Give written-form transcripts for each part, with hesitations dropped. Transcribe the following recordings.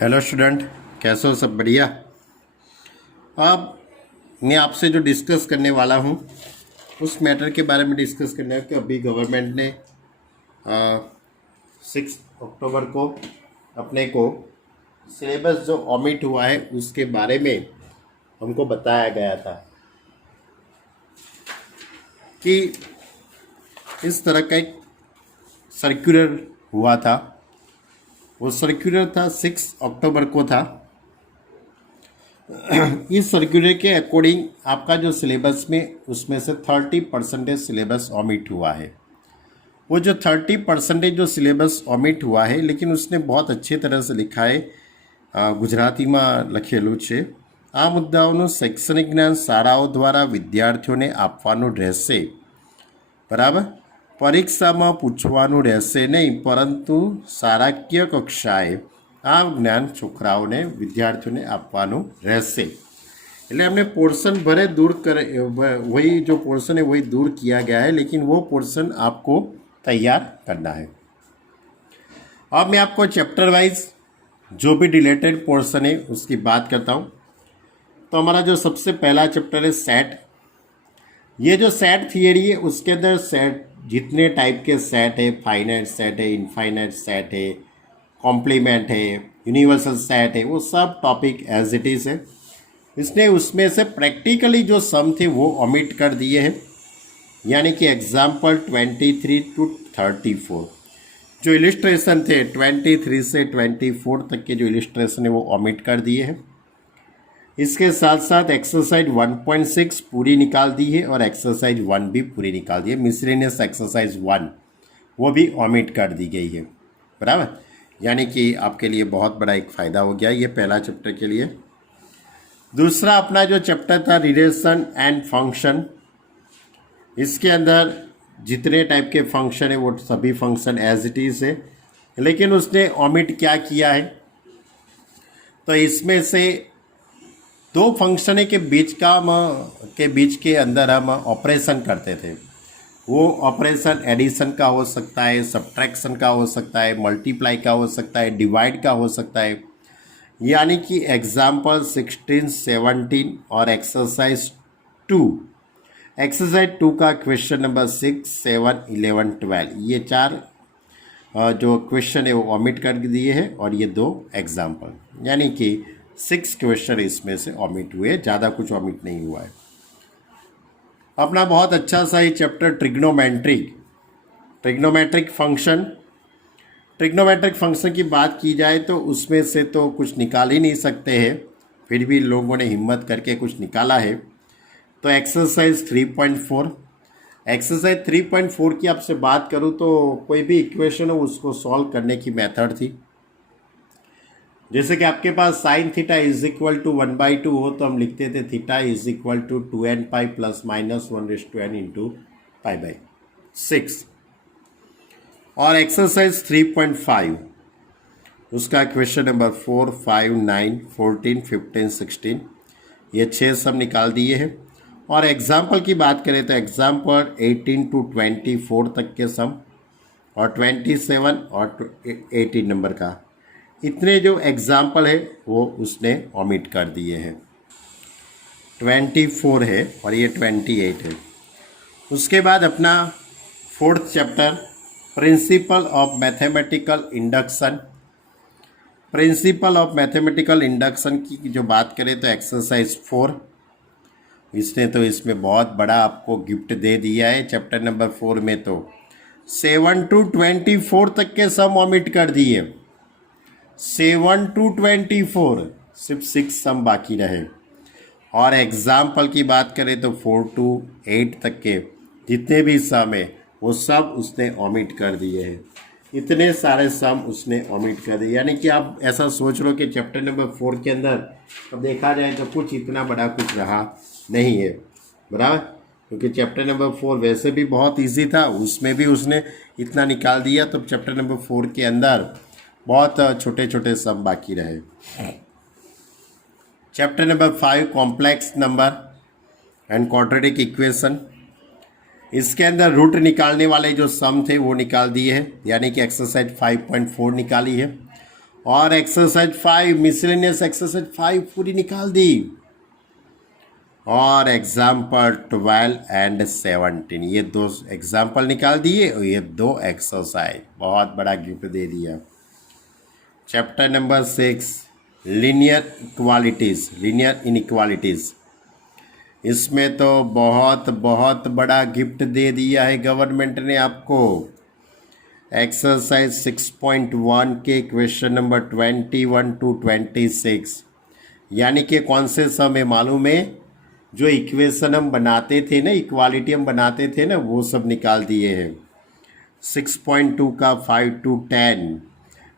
Hello student, कैसे हो? सब बढ़िया। अब मैं आपसे जो डिस्कस करने वाला हूँ उस मैटर के बारे में डिस्कस करना है कि अभी गवर्नमेंट ने 6 अक्टूबर को अपने को सिलेबस जो ऑमिट हुआ है उसके बारे में हमको बताया गया था कि इस तरह का एक सर्कुलर हुआ था। वो सर्कुलर था 6 अक्टूबर को था। इस सर्कुलर के अकॉर्डिंग आपका जो सिलेबस में उसमें से 30% सिलेबस ऑमिट हुआ है। वो जो 30% जो सिलेबस ऑमिट हुआ है, लेकिन उसने बहुत अच्छी तरह से लिखा है। ગુજરાતીમાં લખેલું છે, આ મુદ્દાઓનું શૈક્ષણિક જ્ઞાન શાળાઓ દ્વારા વિદ્યાર્થીઓને આપવાનું રહેશે, બરાબર? પરીક્ષામાં પૂછવાનું રહેશે નહીં, પરંતુ શાળાકીય કક્ષાએ આ જ્ઞાન છોકરાઓને વિદ્યાર્થીઓને આપવાનું રહેશે। એટલે हमने पोर्शन भरे दूर कर वही जो पोर्शन है वही दूर किया गया है, लेकिन वो पोर्शन आपको तैयार करना है। अब मैं आपको चैप्टर वाइज जो भी रिलेटेड पोर्शन है उसकी बात करता हूँ। तो हमारा जो सबसे पहला चैप्टर है सेट। ये जो सेट थियरी है उसके अंदर सेट जितने टाइप के सेट है, फाइनाइट सेट है, इनफाइनाइट सेट है, कॉम्प्लीमेंट है, यूनिवर्सल सेट है, वो सब टॉपिक एज इट इज़ है। इसने उसमें से प्रैक्टिकली जो सम थे वो ओमिट कर दिए हैं, यानी कि एग्जाम्पल 23 to 34 जो इलिस्ट्रेशन थे 23 से 24 तक के जो इलिस्ट्रेशन है वो ओमिट कर दिए हैं। इसके साथ साथ एक्सरसाइज 1.6 पूरी निकाल दी है और एक्सरसाइज 1 भी पूरी निकाल दी है। मिसलेनियस एक्सरसाइज 1 वो भी ओमिट कर दी गई है, बराबर। यानी कि आपके लिए बहुत बड़ा एक फ़ायदा हो गया ये पहला चैप्टर के लिए। दूसरा अपना जो चैप्टर था रिलेशन एंड फंक्शन, इसके अंदर जितने टाइप के फंक्शन है वो सभी फंक्शन एज इट इज़ है, लेकिन उसने ओमिट क्या किया है, तो इसमें से दो फंक्शन के बीच के अंदर हम ऑपरेशन करते थे। वो ऑपरेशन एडिशन का हो सकता है, सब्ट्रैक्शन का हो सकता है, मल्टीप्लाई का हो सकता है, डिवाइड का हो सकता है। यानी कि एग्जाम्पल 16, 17 और एक्सरसाइज 2। एक्सरसाइज 2 का क्वेश्चन नंबर 6, 7, 11, 12 ये 4 जो क्वेश्चन है वो ओमिट कर दिए हैं, और ये 2 एग्जाम्पल, यानी कि 6 क्वेश्चन इसमें से ओमिट हुए, ज़्यादा कुछ ओमिट नहीं हुआ है। अपना बहुत अच्छा सा ये chapter trigonometric function. Trigonometric function की बात की जाए तो उसमें से तो कुछ निकाल ही नहीं सकते हैं, फिर भी लोगों ने हिम्मत करके कुछ निकाला है। तो एक्सरसाइज 3.4, एक्सरसाइज 3.4 की आपसे बात करूं तो कोई भी इक्वेशन हो उसको सॉल्व करने की मेथड थी। जैसे कि आपके पास sine theta is equal to 1/2 हो तो हम लिखते थे theta is equal to 2n pi plus minus 1/n into पाई/6। और एक्सरसाइज 3.5 उसका क्वेश्चन नंबर 4, 5, 9, 14, 15, 16 ये 6 सम निकाल दिए हैं। और एग्जाम्पल की बात करें तो एग्जाम्पल 18 to 24 तक के सम और 27 और 18 नंबर का, इतने जो एग्जाम्पल है वो उसने ओमिट कर दिए हैं। 24 है और ये 28 है। उसके बाद अपना 4th chapter principle of mathematical induction. Principle of mathematical induction की जो बात करें तो एक्सरसाइज 4, इसने तो इसमें बहुत बड़ा आपको गिफ्ट दे दिया है। चैप्टर नंबर 4 में तो 7 to 24 तक के सम ओमिट कर दिए। 7 to 24 सिर्फ 6 सम बाकी रहे। और एग्जाम्पल की बात करें तो 4 to 8 तक के जितने भी सम है वो सब उसने ओमिट कर दिए हैं। इतने सारे सम उसने ओमिट कर दिए, यानी कि आप ऐसा सोच लो कि चैप्टर नंबर 4 के अंदर अब देखा जाए तो कुछ इतना बड़ा कुछ रहा नहीं है, बराबर। क्योंकि चैप्टर नंबर 4 वैसे भी बहुत इजी था, उसमें भी उसने इतना निकाल दिया, तो चैप्टर नंबर 4 के अंदर बहुत छोटे छोटे सम बाकी रहे। Chapter number 5 complex number and quadratic equation, इसके अंदर रूट निकालने वाले जो सम थे वो निकाल दिए हैं, यानी कि एक्सरसाइज 5.4 निकाली है। और एक्सरसाइज 5 मिसलेनियस एक्सरसाइज 5 पूरी निकाल दी। और एग्जाम्पल 12 एंड 17 ये दो एग्जाम्पल निकाल दिए और ये दो एक्सरसाइज, बहुत बड़ा गिफ्ट दे दिया। Chapter number 6 linear equalities, linear inequalities, इसमें तो बहुत बहुत बड़ा गिफ्ट दे दिया है गवर्नमेंट ने आपको। एक्सरसाइज 6.1 के क्वेश्चन नंबर 21 टू 26, यानी कि कौन से समय मालूम है, जो इक्वेशन हम बनाते थे ना, इक्वालिटी हम बनाते थे ना, वो सब निकाल दिए हैं। 6.2 का 5 to 10,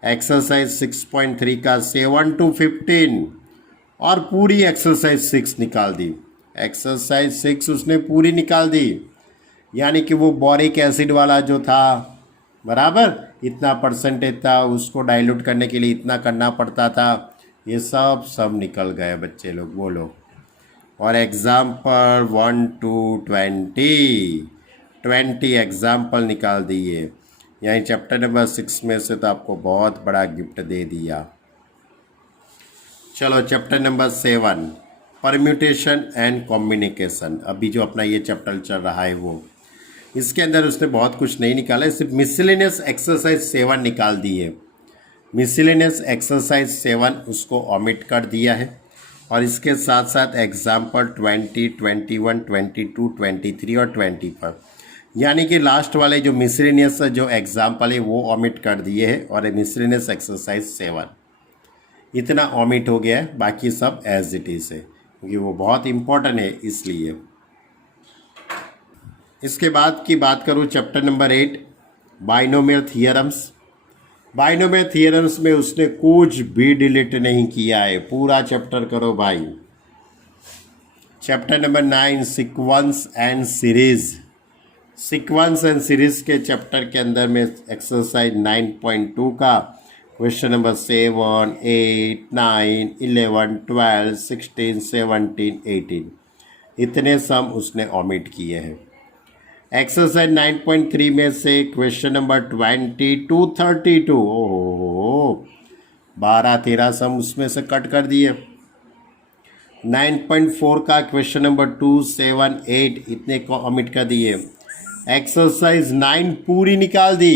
एक्सरसाइज 6.3 का 7 to 15 और पूरी एक्सरसाइज 6 निकाल दी। एक्सरसाइज 6 उसने पूरी निकाल दी, यानी कि वो बोरिक एसिड वाला जो था, बराबर इतना परसेंटेज था, उसको डाइल्यूट करने के लिए इतना करना पड़ता था, ये सब निकल गए बच्चे लोग, बोलो। और एग्जाम्पल 1 to 20 एग्जाम्पल निकाल दिए। यही चैप्टर नंबर 6 में से तो आपको बहुत बड़ा गिफ्ट दे दिया। चलो chapter number 7 permutation and combination, अभी जो अपना ये चैप्टर चल रहा है वो, इसके अंदर उसने बहुत कुछ नहीं निकाला है, सिर्फ मिसलेनियस एक्सरसाइज 7 निकाल दी है। मिसलेनियस एक्सरसाइज 7 उसको ऑमिट कर दिया है, और इसके साथ साथ एग्जाम्पल 20, 21, 22, 23 और 24, यानी कि लास्ट वाले जो मिसलेनियस जो एग्जाम्पल है वो ऑमिट कर दिए हैं, और मिसलेनियस एक्सरसाइज 7 इतना ऑमिट हो गया है, बाकी सब एज इट इज़ है, क्योंकि वो बहुत इंपॉर्टेंट है इसलिए। इसके बाद की बात करूँ chapter number 8 binomial theorems. Binomial theorems में उसने कुछ भी डिलीट नहीं किया है, पूरा चैप्टर करो भाई। Chapter number 9 sequence and series. Sequence and series के चैप्टर के अंदर में एक्सरसाइज 9.2 का क्वेश्चन नंबर 7, 8, 9, 11, 12, 16, 17, 18 इतने सम उसने ऑमिट किए हैं। एक्सरसाइज 9.3 में से क्वेश्चन नंबर 20 to 32, ओहो 12-13 सम उसमें से कट कर दिए। 9.4 का क्वेश्चन नंबर 2, 7, 8 इतने को ऑमिट कर दिए। एक्सरसाइज 9 पूरी निकाल दी,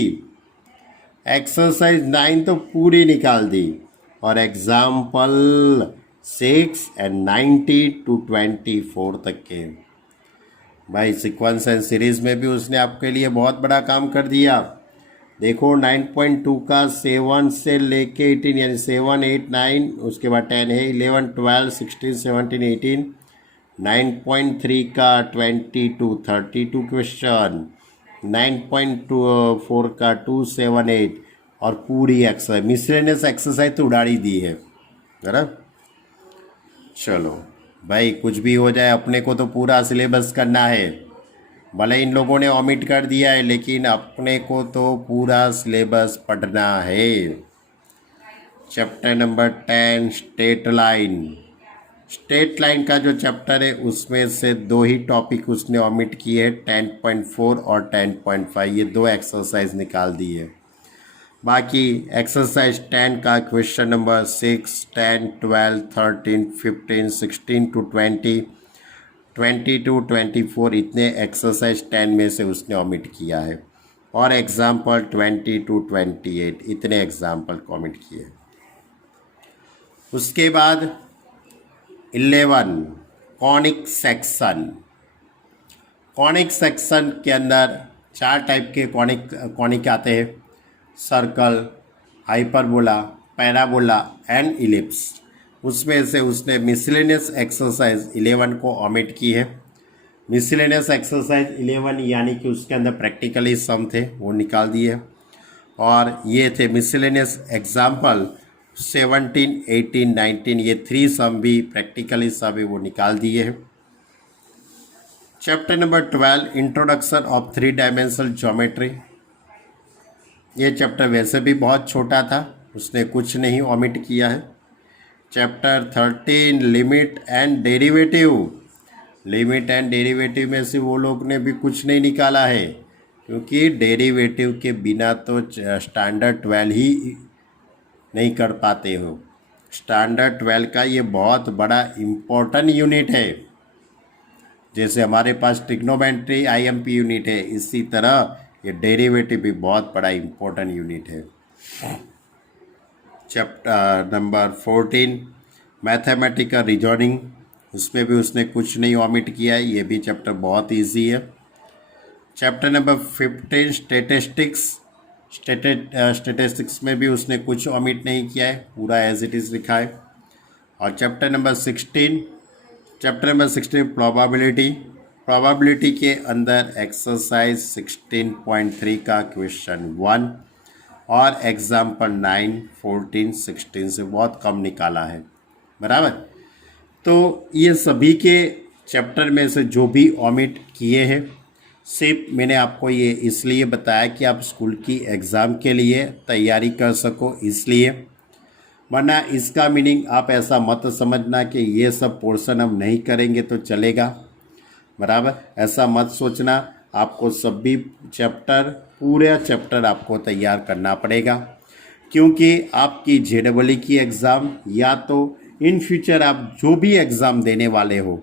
एक्सरसाइज 9 तो पूरी निकाल दी। और एग्जाम्पल 6 एंड 90 to 24 तक के भाई सीक्वेंस एंड सीरीज में भी उसने आपके लिए बहुत बड़ा काम कर दिया। देखो 9.2 का 7 से लेके 18, यानी 7, 8, 9, उसके बाद 10 है, 11, 12, 16, 17, 18, 9.3 का 20 to 32 क्वेश्चन, 9.4 का 2, 7, 8 और पूरी एक्सरसाइज मिसलेनियस एक्सरसाइज तो उड़ाड़ी दी है, बराबर। चलो भाई कुछ भी हो जाए, अपने को तो पूरा सिलेबस करना है, भले इन लोगों ने ऑमिट कर दिया है, लेकिन अपने को तो पूरा सिलेबस पढ़ना है। Chapter number 10 state line. State line का जो चैप्टर है उसमें से दो ही टॉपिक उसने ऑमिट किए हैं, 10.4 और 10.5, ये दो एक्सरसाइज निकाल दी है। बाकी एक्सरसाइज 10 का क्वेश्चन नंबर 6, 10, 12, 13, 15, 16 to 20, 20 to 24 इतने एक्सरसाइज 10 में से उसने ऑमिट किया है। और एग्जाम्पल 20 to 28 इतने एग्जाम्पल ऑमिट किए। उसके बाद 11 कॉनिक सेक्शन। कॉनिक सेक्शन के अंदर 4 टाइप के कॉनिक आते हैं, circle, hyperbola, parabola and ellipse. उसमें से उसने मिसलेनियस एक्सरसाइज 11 को ऑमिट की है। मिसलेनियस एक्सरसाइज 11 यानी कि उसके अंदर प्रैक्टिकली सम थे, वो निकाल दिए। और ये थे मिसलेनियस एग्जाम्पल 17, 18, 19, ये 3 सम भी प्रैक्टिकली सम है, वो निकाल दिए हैं। Chapter number 12 introduction of 3 dimensional geometry. ये चैप्टर वैसे भी बहुत छोटा था, उसने कुछ नहीं ऑमिट किया है। Chapter 13 limit and derivative. Limit and derivative में से वो लोग ने भी कुछ नहीं निकाला है, क्योंकि डेरिवेटिव के बिना तो स्टैंडर्ड 12 ही नहीं कर पाते हो। स्टैंडर्ड 12 का ये बहुत बड़ा इम्पोर्टेंट यूनिट है। जैसे हमारे पास ट्रिग्नोमेट्री आईएमपी यूनिट है, इसी तरह ये डेरिवेटिव भी बहुत बड़ा इम्पोर्टेंट यूनिट है। चैप्टर नंबर 14 मैथमेटिकल रीजनिंग, उसमें भी उसने कुछ नहीं ऑमिट किया है, ये भी चैप्टर बहुत इजी है। चैप्टर नंबर 15 स्टेटिस्टिक्स में भी उसने कुछ ऑमिट नहीं किया है, पूरा एज इट इज़ लिखा है। और चैप्टर नंबर 16 प्रोबेबिलिटी के अंदर एक्सरसाइज 16.3 का क्वेश्चन 1 और एग्जाम्पल 9, 14, 16 से बहुत कम निकाला है, बराबर। तो ये सभी के चैप्टर में से जो भी ऑमिट किए हैं, सिर्फ मैंने आपको ये इसलिए बताया कि आप स्कूल की एग्ज़ाम के लिए तैयारी कर सको, इसलिए। वरना इसका मीनिंग आप ऐसा मत समझना कि ये सब पोर्शन हम नहीं करेंगे तो चलेगा, बराबर। ऐसा मत सोचना, आपको सभी चैप्टर, पूरे चैप्टर आपको तैयार करना पड़ेगा, क्योंकि आपकी जेडब्ल्यू की एग्ज़ाम या तो इन फ्यूचर आप जो भी एग्ज़ाम देने वाले हो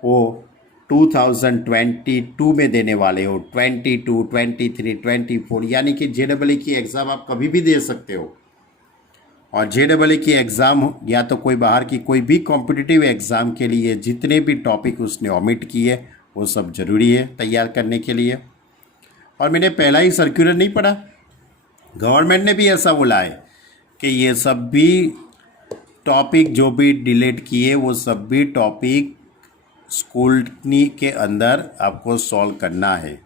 वो 2022 में देने वाले हो, 22, 23, 24, यानी कि जेडब्ल्यू की एग्ज़ाम आप कभी भी दे सकते हो। और जेडब्ल्यू की एग्ज़ाम या तो कोई बाहर की कोई भी कॉम्पिटिटिव एग्ज़ाम के लिए जितने भी टॉपिक उसने ऑमिट किए वो सब ज़रूरी है तैयार करने के लिए। और मैंने पहला ही सर्कुलर नहीं पढ़ा, गवर्नमेंट ने भी ऐसा बोला है कि ये सब भी टॉपिक जो भी डिलीट किए वो सब भी टॉपिक स्कूल के अंदर आपको सॉल्व करना है,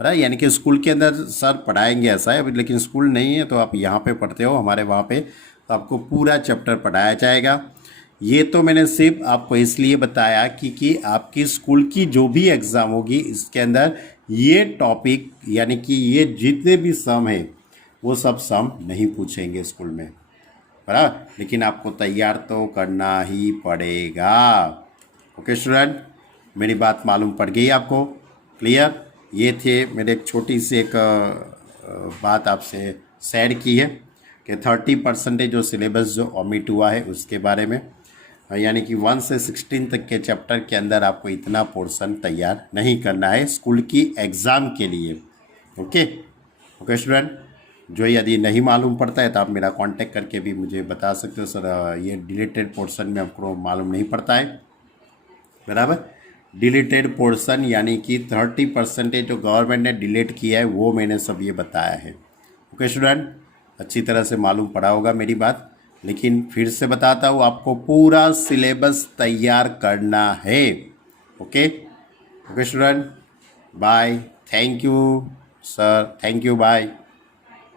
राइट। यानी कि स्कूल के अंदर सर पढ़ाएंगे ऐसा है, लेकिन स्कूल नहीं है तो आप यहाँ पे पढ़ते हो हमारे वहाँ पे, तो आपको पूरा चैप्टर पढ़ाया जाएगा। ये तो मैंने सिर्फ आपको इसलिए बताया कि आपकी स्कूल की जो भी एग्ज़ाम होगी इसके अंदर ये टॉपिक यानी कि ये जितने भी सम हैं वो सब सम नहीं पूछेंगे स्कूल में, बराबर। लेकिन आपको तैयार तो करना ही पड़ेगा। ओके स्टूडेंट, मेरी बात मालूम पड़ गई आपको, क्लियर। ये थे मेरे एक छोटी सी एक बात आपसे शेयर की है कि 30% जो सिलेबस जो ऑमिट हुआ है उसके बारे में, यानी कि 1 से 16 तक के चैप्टर के अंदर आपको इतना पोर्शन तैयार नहीं करना है स्कूल की एग्ज़ाम के लिए। ओके ओके स्टूडेंट, जो यदि नहीं मालूम पड़ता है तो आप मेरा कांटेक्ट करके भी मुझे बता सकते हो, सर ये डिलीटेड पोर्शन में आपको मालूम नहीं पड़ता है, बराबर। डिलीटेड पोर्शन यानी कि 30% जो गवर्नमेंट ने डिलीट किया है वो मैंने सब ये बताया है। ओके स्टूडेंट, अच्छी तरह से मालूम पड़ा होगा मेरी बात, लेकिन फिर से बताता हूँ आपको पूरा सिलेबस तैयार करना है। Okay okay student, bye, thank you sir, thank you, bye.